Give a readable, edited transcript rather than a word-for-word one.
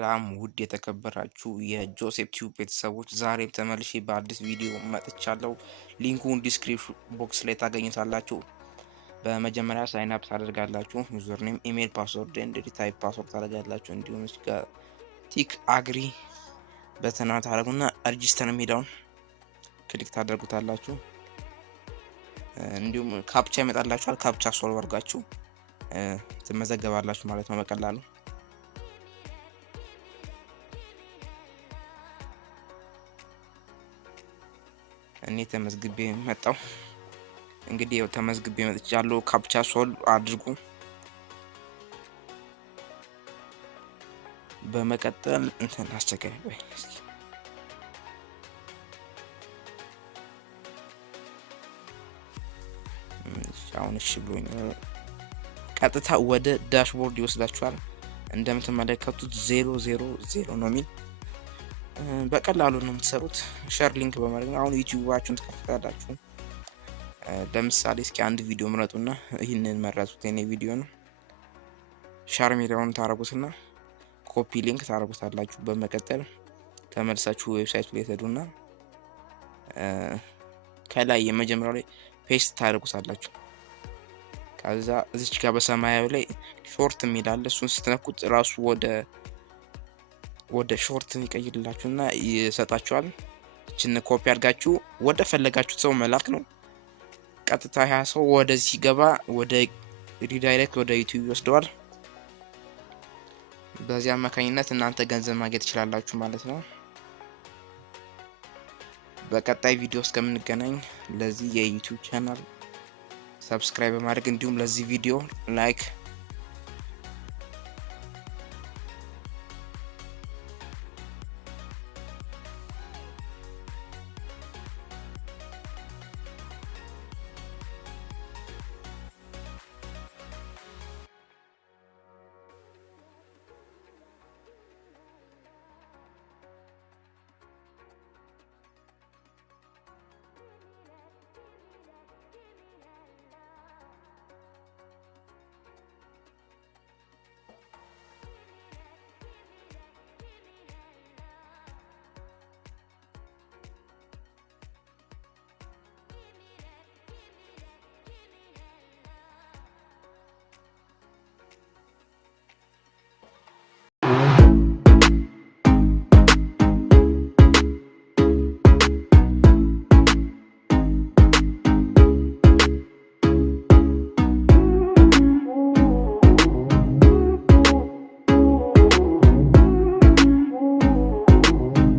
ሰላም ውድ የተከበራችሁ የጆሴፍ ቲዩብ ቤተሰቦች ዛሬም ተመልሼ በአዲስ ቪዲዮ መጥቻለሁ። ሊንኩን ዲስክሪፕሽን ቦክስ ላይ ታገኙታላችሁ። በመጀመሪያ ሳይን አፕ ታደርጋላችሁ። ዩዘር ኔም፣ ኢሜል፣ ፓስወርድ ኤንድ ሪታይፕ ፓስወርድ ታደርጋላችሁ። እንዲሁም እዚህ ጋር ቲክ አግሪ በተና ታደርጉና ሬጂስተር የሚለውን ክሊክ ታደርጉታላችሁ። እንዲሁም ካፕቻ ይመጣላችኋል። ካፕቻ ሶልቭ አድርጋችሁ ትመዘገባላችሁ ማለት ነው በቀላሉ። እኔ ተመዝግቤ መጣው። እንግዲህ ያው ተመዝግቤ መጥቻለሁ። ካፕቻ ሶልቭ አድርጉ። በመቀጠል እንትን አስቸጋሪ ወይ አሁን እሺ ብሎኝ ቀጥታ ወደ ዳሽቦርድ ይወስዳችኋል። እንደምትመለከቱት 000 ነው የሚል በቀላሉ ነው የምትሰሩት። ሼር ሊንክ በማድረግ አሁን ዩቲዩባችሁን ትከፍታላችሁ። ለምሳሌ እስኪ አንድ ቪዲዮ ምረጡና ይሄንን መረጡት የኔ ቪዲዮ ነው። ሼር ሚሊዮን ታረጉትና ኮፒ ሊንክ ታረጉታላችሁ። በመቀጠል ተመልሳችሁ ዌብሳይት ላይ ትሄዱና ከላይ የመጀመሪያው ላይ ፔስት ታረጉታላችሁ። ከዛ እዚች ጋር በሰማያዊ ላይ ሾርት የሚል አለ። እሱን ስትነኩት ራሱ ወደ ሾርት ይቀይርላችሁና ይሰጣችኋል። እቺን ኮፒ አድርጋችሁ ወደ ፈለጋችሁት ሰው መላክ ነው። ቀጥታ ያ ሰው ወደዚህ ሲገባ ወደ ሪዳይሬክት ወደ ዩቲዩብ ይወስደዋል። በዚህ አማካኝነት እናንተ ገንዘብ ማግኘት ትችላላችሁ ማለት ነው። በቀጣይ ቪዲዮ እስከምንገናኝ ለዚህ የዩቲዩብ ቻናል ሰብስክራይብ በማድረግ እንዲሁም ለዚህ ቪዲዮ ላይክ